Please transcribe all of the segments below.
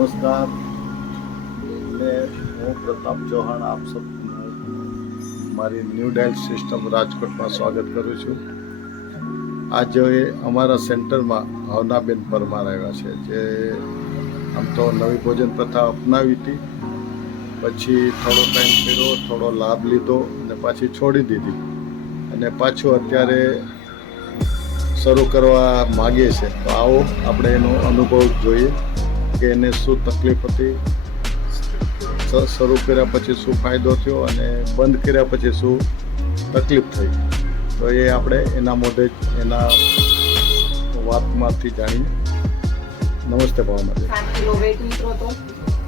નમસ્કાર. હું પ્રતાપ ચૌહાણ આપ સૌનું મારી ન્યૂ ડાયલ સિસ્ટમ રાજકોટમાં સ્વાગત કરું છું. આજે અમારા સેન્ટરમાં ભાવનાબેન પરમાર આવ્યા છે, જે આમ તો નવી ભોજન પ્રથા અપનાવી હતી, પછી થોડો ટાઈમ કર્યો, થોડો લાભ લીધો અને પાછી છોડી દીધી, અને પાછું અત્યારે શરૂ કરવા માગે છે. તો આવો આપણે એનો અનુભવ જોઈએ કે એને શું તકલીફ હતી, શરૂ કર્યા પછી શું ફાયદો થયો અને બંધ કર્યા પછી શું તકલીફ થઈ. તો એ આપણે એના મોઢે જ એના વાતમાંથી જાણીએ. નમસ્તે ભાવના. 7 કિલો વેટ ઉતરો તો,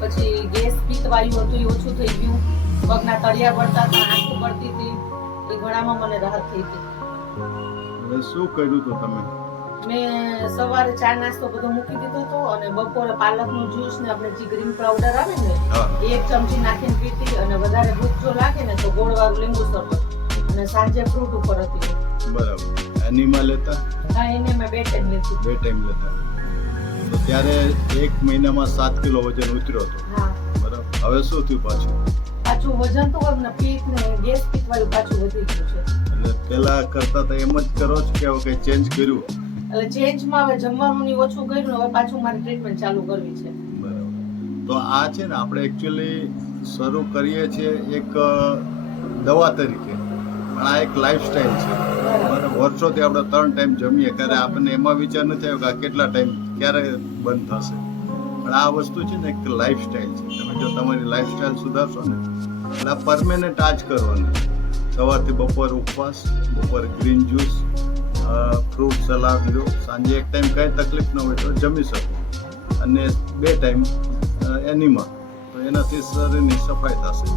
પછી ગેસ પિત્તવાયું હતું એ ઓછું થઈ ગયું, પગના તળિયા બળતા હતા, આંખો બળતી હતી, એ ઘણામાં મને રાહત થઈ હતી. શું કર્યું હતું તમે? મેં સવારે ચા નાસ્તો બધો મૂકી દીધો હતો અને બપોરે પાલકનું જ્યુસ ને આપણે જે ગ્રીન પાવડર આવે ને એ 1 ચમચી નાખીને પીતી, અને વધારે ભૂખ જો લાગે ને તો ગોળવાળું લીંબુ શરબત, અને સાંજે ફ્રૂટ ઉપર હતી. બરાબર. એનીમાં લેતા? હા, એને મેં 2 ટાઈમ લીધી. 2 ટાઈમ લેતા. તો ત્યારે 1 મહિનામાં 7 કિલો વજન ઉતર્યો હતો. હા, બરાબર. હવે શું થયું પાછું વજન તો ને પીત ને ગેસ પિત્તવાયું પાછું વધી ગયું છે. એટલે પેલા કરતા તો એમ જ કરો છો કે કઈ ચેન્જ કર્યું? એટલે ચેન્જમાં હવે જમવાનું ની ઓછું કર્યું, હવે પાછું મારે ટ્રીટમેન્ટ ચાલુ કરવી છે. બરાબર. તો આ છે ને, આપણે એકચ્યુઅલી શરૂ કરીએ છીએ એક દવા તરીકે, પણ આ એક લાઈફસ્ટાઈલ છે. બરાબર. વર્ષોથી આપણે 3 ટાઈમ જમીએ, ત્યારે આપણને એમાં વિચાર નથી આવ્યો કે આ કેટલા ટાઈમ ક્યારે બંધ થશે. પણ આ વસ્તુ છે ને એક લાઈફસ્ટાઈલ છે. તમે જો તમારી લાઈફસ્ટાઈલ સુધારશો ને એટલે આ પરમેનન્ટ આ જ કરવાનું. સવારથી બપોર ઉપવાસ, બપોર ગ્રીન જ્યુસ, ફ્રૂટ સલાડ લો, સાંજે 1 ટાઈમ કાંઈ તકલીફ ન હોય તો જમી શકો, અને 2 ટાઈમ એનીમાં. તો એનાથી શરીરની સફાઈ થશે.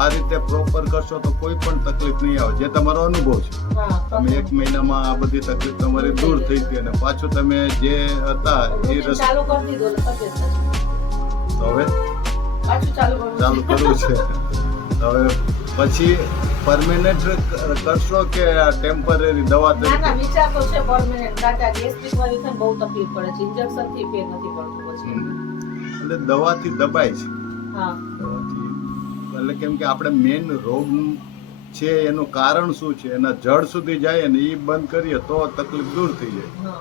આ રીતે પ્રોપર કરશો તો કોઈ પણ તકલીફ નહીં આવે, જે તમારો અનુભવ છે. તમે 1 મહિનામાં આ બધી તકલીફ તમારી દૂર થઈ ગઈ, અને પાછું તમે જે હતા એ રસ્તે ચાલુ કરી દીધો. તો હવે પાછું ચાલુ કરવું છે. હવે પછી પરમેનન્ટ કરશો કે ટેમ્પરરી દવા ના, વિચાર તો છે પરમેનન્ટ. કાકા ગેસ પિત્તવાયું થાય બહુ તકલીફ પડે છે, ઇન્જેક્શન થી ફેર નથી પડતું પછી. એટલે દવાથી દબાય છે. હા, દવાથી એટલે કેમ કે આપણે મેઇન રોગ છે એનું કારણ શું છે, એના જડ સુધી જાય ને એ બંધ કરીએ તો તકલીફ દૂર થઈ જાય.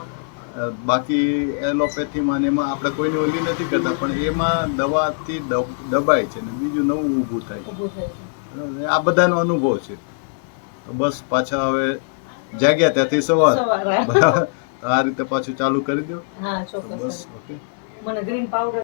બાકી એલોપેથીમાં ને એમાં આપણે કોઈની ઓલી નથી કરતા, પણ એમાં દવાથી દબાય છે ને બીજું નવું ઊભું થાય છે. આ બધાનો અનુભવ છે. તો બસ પાછા હવે જાગ્યા ત્યાંથી સવાર. બરાબર. આ રીતે પાછું ચાલુ કરી દો. હા, ચોક્કસ. બસ. ઓકે. મને ગ્રીન પાવડર